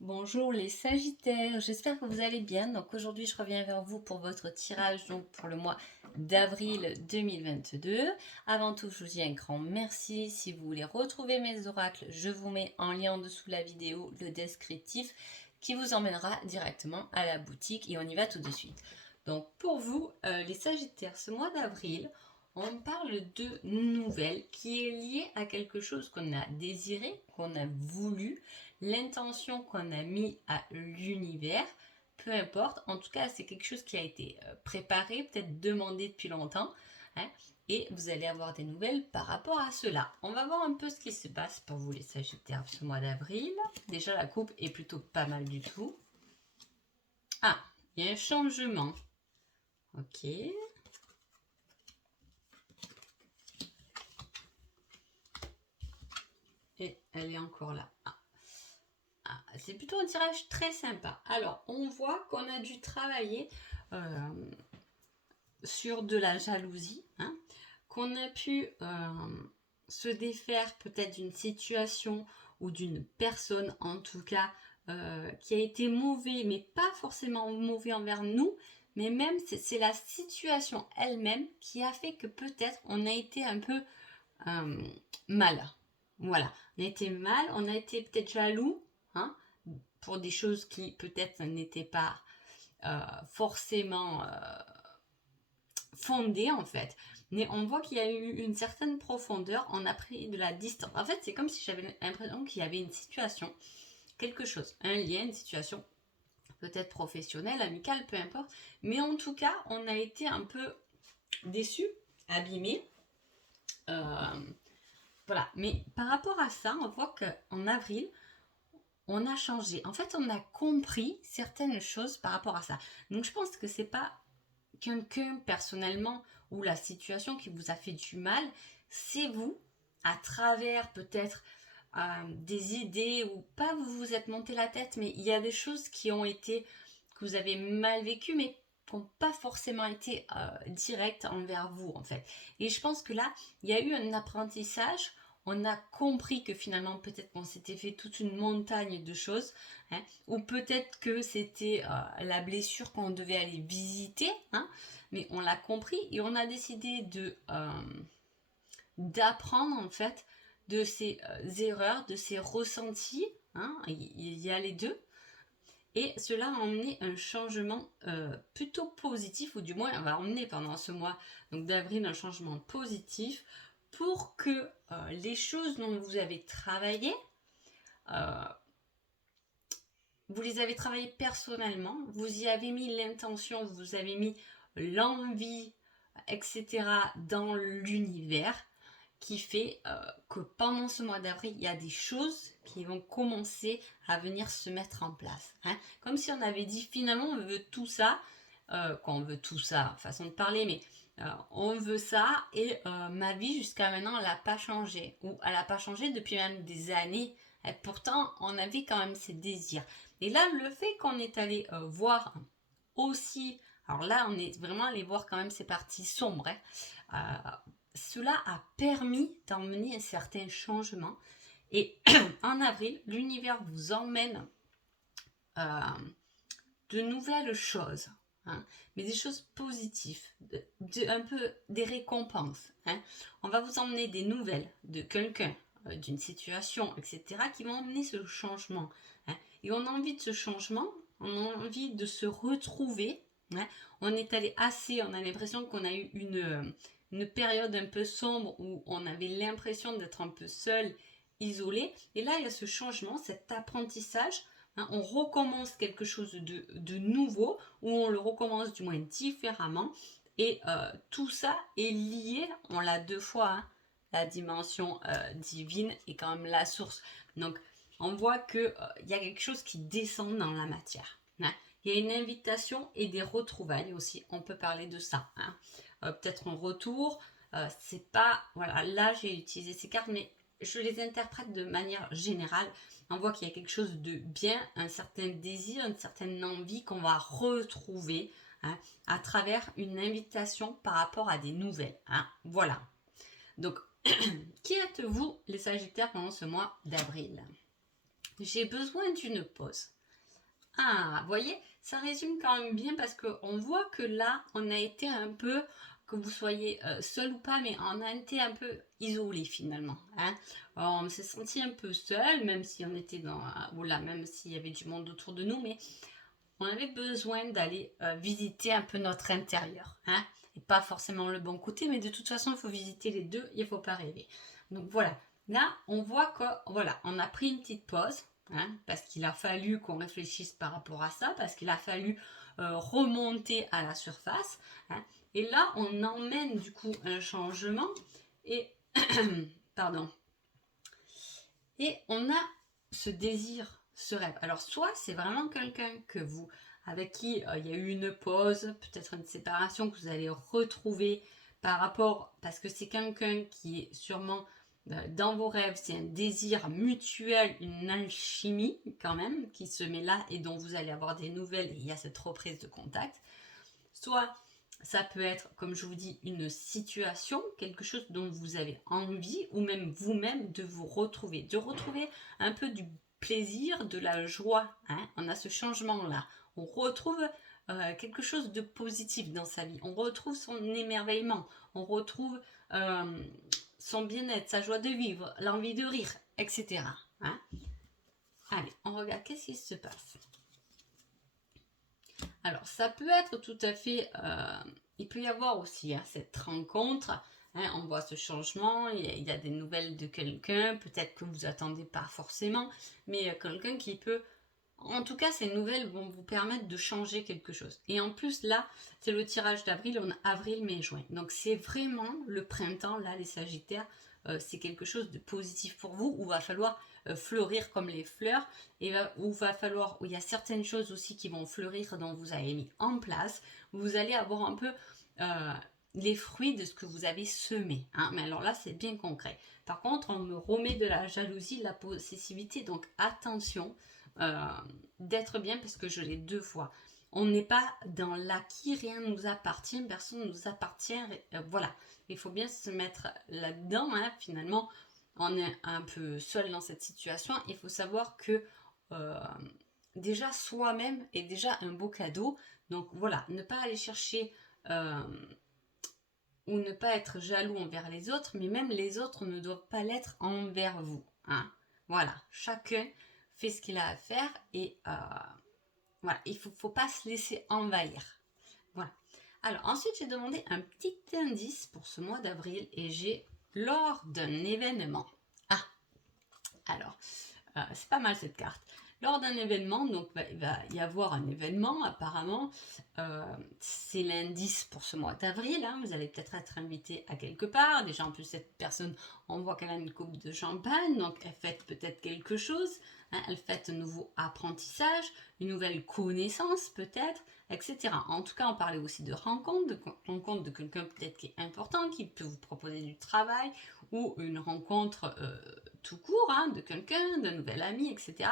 Bonjour les Sagittaires, j'espère que vous allez bien. Donc aujourd'hui je reviens vers vous pour votre tirage donc pour le mois d'avril 2022. Avant tout je vous dis un grand merci. Si vous voulez retrouver mes oracles, je vous mets en lien en dessous de la vidéo le descriptif qui vous emmènera directement à la boutique et on y va tout de suite. Donc pour vous les Sagittaires, ce mois d'avril, on parle de nouvelles qui est liée à quelque chose qu'on a désiré, qu'on a voulu, l'intention qu'on a mis à l'univers, peu importe, en tout cas c'est quelque chose qui a été préparé, peut-être demandé depuis longtemps, hein, et vous allez avoir des nouvelles par rapport à cela. On va voir un peu ce qui se passe pour vous les Sagittaires ce mois d'avril. Déjà la coupe est plutôt pas mal du tout. Ah, il y a un changement. Ok. Et elle est encore là. C'est plutôt un tirage très sympa. Alors, on voit qu'on a dû travailler sur de la jalousie, hein, qu'on a pu se défaire peut-être d'une situation ou d'une personne, en tout cas, qui a été mauvais, mais pas forcément mauvais envers nous, mais même c'est la situation elle-même qui a fait que peut-être on a été un peu mal. Voilà, on a été mal, on a été peut-être jaloux, hein, pour des choses qui peut-être n'étaient pas forcément fondées en fait. Mais on voit qu'il y a eu une certaine profondeur, on a pris de la distance. En fait, c'est comme si j'avais l'impression qu'il y avait une situation, quelque chose, un lien, une situation, peut-être professionnelle, amicale, peu importe. Mais en tout cas, on a été un peu déçus, abîmés. Voilà. Mais par rapport à ça, on voit qu'en avril, on a changé. En fait, on a compris certaines choses par rapport à ça. Donc, je pense que c'est pas quelqu'un personnellement ou la situation qui vous a fait du mal, c'est vous, à travers peut-être des idées ou pas vous vous êtes monté la tête, mais il y a des choses qui ont été, que vous avez mal vécues, mais qui n'ont pas forcément été directes envers vous en fait. Et je pense que là, il y a eu un apprentissage. On a compris que finalement, peut-être qu'on s'était fait toute une montagne de choses, hein, ou peut-être que c'était la blessure qu'on devait aller visiter, hein, mais on l'a compris et on a décidé d'apprendre en fait de ces erreurs, de ces ressentis, hein, il y a les deux, et cela a emmené un changement plutôt positif, ou du moins on va emmener pendant ce mois donc d'avril un changement positif pour que les choses dont vous avez travaillé, euh, vous les avez travaillées personnellement, vous y avez mis l'intention, vous avez mis l'envie, etc. dans l'univers qui fait que pendant ce mois d'avril, il y a des choses qui vont commencer à venir se mettre en place. Hein. Comme si on avait dit finalement on veut tout ça, qu'on veut tout ça, façon de parler, mais on veut ça et ma vie jusqu'à maintenant elle n'a pas changé, ou elle n'a pas changé depuis même des années. Et pourtant, on avait quand même ces désirs. Et là, le fait qu'on est allé voir aussi, alors là, on est vraiment allé voir quand même ces parties sombres, hein, cela a permis d'emmener un certain changement. Et en avril, l'univers vous emmène de nouvelles choses, hein, mais des choses positives, un peu des récompenses. Hein. On va vous emmener des nouvelles de quelqu'un, d'une situation, etc., qui vont emmener ce changement. Hein. Et on a envie de ce changement, on a envie de se retrouver. Hein. On est allé assez, on a l'impression qu'on a eu une période un peu sombre où on avait l'impression d'être un peu seul, isolé. Et là, il y a ce changement, cet apprentissage. Hein, on recommence quelque chose de nouveau, ou on le recommence du moins différemment. Et tout ça est lié, on l'a deux fois, hein, la dimension divine est quand même la source. Donc, on voit qu'il y a quelque chose qui descend dans la matière. Hein. Il y a une invitation et des retrouvailles aussi, on peut parler de ça. Hein. Peut-être un retour, c'est pas... Voilà, là j'ai utilisé ces cartes, mais je les interprète de manière générale. On voit qu'il y a quelque chose de bien, un certain désir, une certaine envie qu'on va retrouver, hein, à travers une invitation par rapport à des nouvelles. Hein. Voilà. Donc, qui êtes-vous les Sagittaires pendant ce mois d'avril? j'ai besoin d'une pause. Ah, vous voyez, ça résume quand même bien parce qu'on voit que là, on a été un peu, que vous soyez seul ou pas, mais on a été un peu isolé finalement. Hein. On s'est senti un peu seul, même si on était dans, voilà, même s'il y avait du monde autour de nous, mais on avait besoin d'aller visiter un peu notre intérieur. Hein. Et pas forcément le bon côté, mais de toute façon, il faut visiter les deux, il ne faut pas rêver. Donc voilà, là, on voit que, voilà, on a pris une petite pause. Hein, parce qu'il a fallu qu'on réfléchisse par rapport à ça, parce qu'il a fallu remonter à la surface. Hein, et là, on emmène du coup un changement et pardon. Et on a ce désir, ce rêve. Alors soit c'est vraiment quelqu'un que vous, avec qui il y a eu une pause, peut-être une séparation que vous allez retrouver par rapport, parce que c'est quelqu'un qui est sûrement dans vos rêves, c'est un désir mutuel, une alchimie quand même qui se met là et dont vous allez avoir des nouvelles et il y a cette reprise de contact. Soit ça peut être, comme je vous dis, une situation, quelque chose dont vous avez envie ou même vous-même de vous retrouver, de retrouver un peu du plaisir, de la joie. Hein. On a ce changement-là. On retrouve quelque chose de positif dans sa vie. On retrouve son émerveillement. On retrouve son bien-être, sa joie de vivre, l'envie de rire, etc. Hein. Allez, on regarde qu'est-ce qui se passe. Alors, ça peut être tout à fait... il peut y avoir aussi hein, cette rencontre. Hein, on voit ce changement, il y a des nouvelles de quelqu'un, peut-être que vous attendez pas forcément, mais quelqu'un qui peut... En tout cas, ces nouvelles vont vous permettre de changer quelque chose. Et en plus, là, c'est le tirage d'avril, on a avril, mai, juin. Donc, c'est vraiment le printemps, là, les Sagittaires, c'est quelque chose de positif pour vous, où il va falloir fleurir comme les fleurs, et où il y a certaines choses aussi qui vont fleurir, dont vous avez mis en place. Vous allez avoir un peu les fruits de ce que vous avez semé. Hein. Mais alors là, c'est bien concret. Par contre, on me remet de la jalousie, de la possessivité, donc attention. D'être bien parce que je l'ai 2 fois. On n'est pas dans l'acquis, rien ne nous appartient, personne ne nous appartient. Voilà, il faut bien se mettre là-dedans. Hein. Finalement, on est un peu seul dans cette situation. Il faut savoir que déjà soi-même est déjà un beau cadeau. Donc voilà, ne pas aller chercher ou ne pas être jaloux envers les autres, mais même les autres ne doivent pas l'être envers vous. Hein. Voilà, chacun fait ce qu'il a à faire et voilà, il faut pas se laisser envahir. Voilà. Alors ensuite, j'ai demandé un petit indice pour ce mois d'avril et j'ai lors d'un événement. Ah, alors, c'est pas mal cette carte. Lors d'un événement, donc il va y avoir un événement apparemment, c'est l'indice pour ce mois d'avril, hein, vous allez peut-être être invité à quelque part, déjà en plus cette personne, on voit qu'elle a une coupe de champagne, donc elle fête peut-être quelque chose, hein, elle fête un nouveau apprentissage, une nouvelle connaissance peut-être, etc. En tout cas, on parlait aussi de rencontre de quelqu'un peut-être qui est important, qui peut vous proposer du travail, ou une rencontre tout court, hein, de quelqu'un, d'un nouvel ami, etc.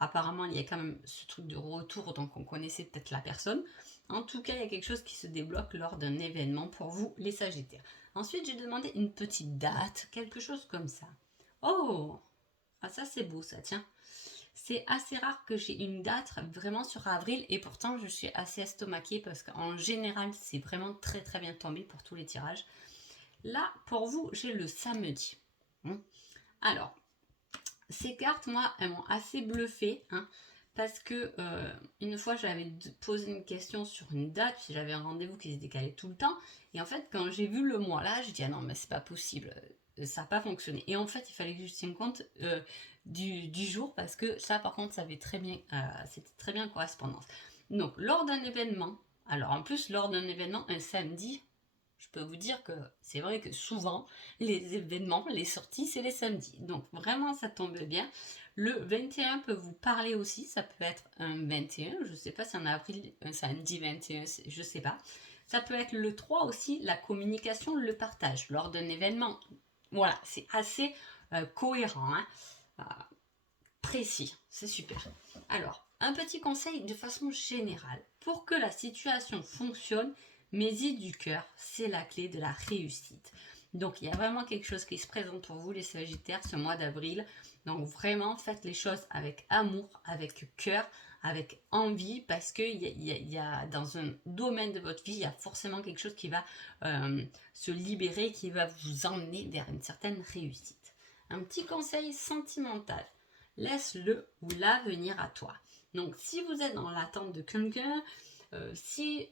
Apparemment, il y a quand même ce truc de retour, donc on connaissait peut-être la personne. En tout cas, il y a quelque chose qui se débloque lors d'un événement pour vous, les Sagittaires. Ensuite, j'ai demandé une petite date, quelque chose comme ça. Oh, ah, ça c'est beau ça, tiens. C'est assez rare que j'ai une date vraiment sur avril et pourtant je suis assez estomaquée parce qu'en général, c'est vraiment très très bien tombé pour tous les tirages. Là, pour vous, j'ai le samedi. Alors, ces cartes, moi, elles m'ont assez bluffé, hein, parce que une fois, j'avais posé une question sur une date, puis j'avais un rendez-vous qui se décalait tout le temps, et en fait, quand j'ai vu le mois là, j'ai dit, ah non, mais c'est pas possible, ça n'a pas fonctionné. Et en fait, il fallait que je tienne compte du jour, parce que ça, par contre, ça avait très bien, c'était très bien en correspondance. Donc, lors d'un événement, alors en plus, lors d'un événement, un samedi, je peux vous dire que c'est vrai que souvent, les événements, les sorties, c'est les samedis. Donc vraiment, ça tombe bien. Le 21 peut vous parler aussi. Ça peut être un 21. Je ne sais pas si en avril, un samedi 21, je ne sais pas. Ça peut être le 3 aussi, la communication, le partage lors d'un événement. Voilà, c'est assez cohérent. Hein. Précis, c'est super. Alors, un petit conseil de façon générale. Pour que la situation fonctionne, mais-y du cœur, c'est la clé de la réussite. Donc, il y a vraiment quelque chose qui se présente pour vous, les Sagittaires, ce mois d'avril. Donc, vraiment, faites les choses avec amour, avec cœur, avec envie, parce qu'il y a dans un domaine de votre vie, il y a forcément quelque chose qui va se libérer, qui va vous emmener vers une certaine réussite. Un petit conseil sentimental, laisse-le ou la venir à toi. Donc, si vous êtes dans l'attente de quelqu'un, si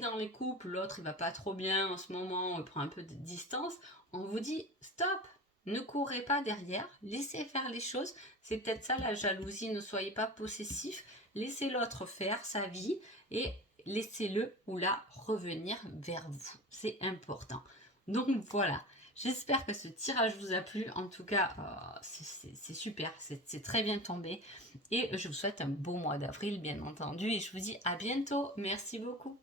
dans les couples, l'autre il va pas trop bien en ce moment, on prend un peu de distance, on vous dit stop, ne courez pas derrière, laissez faire les choses. C'est peut-être ça la jalousie, ne soyez pas possessif, laissez l'autre faire sa vie et laissez-le ou la revenir vers vous. C'est important. Donc voilà, j'espère que ce tirage vous a plu. En tout cas, c'est super, c'est très bien tombé. Et je vous souhaite un beau mois d'avril, bien entendu. Et je vous dis à bientôt. Merci beaucoup.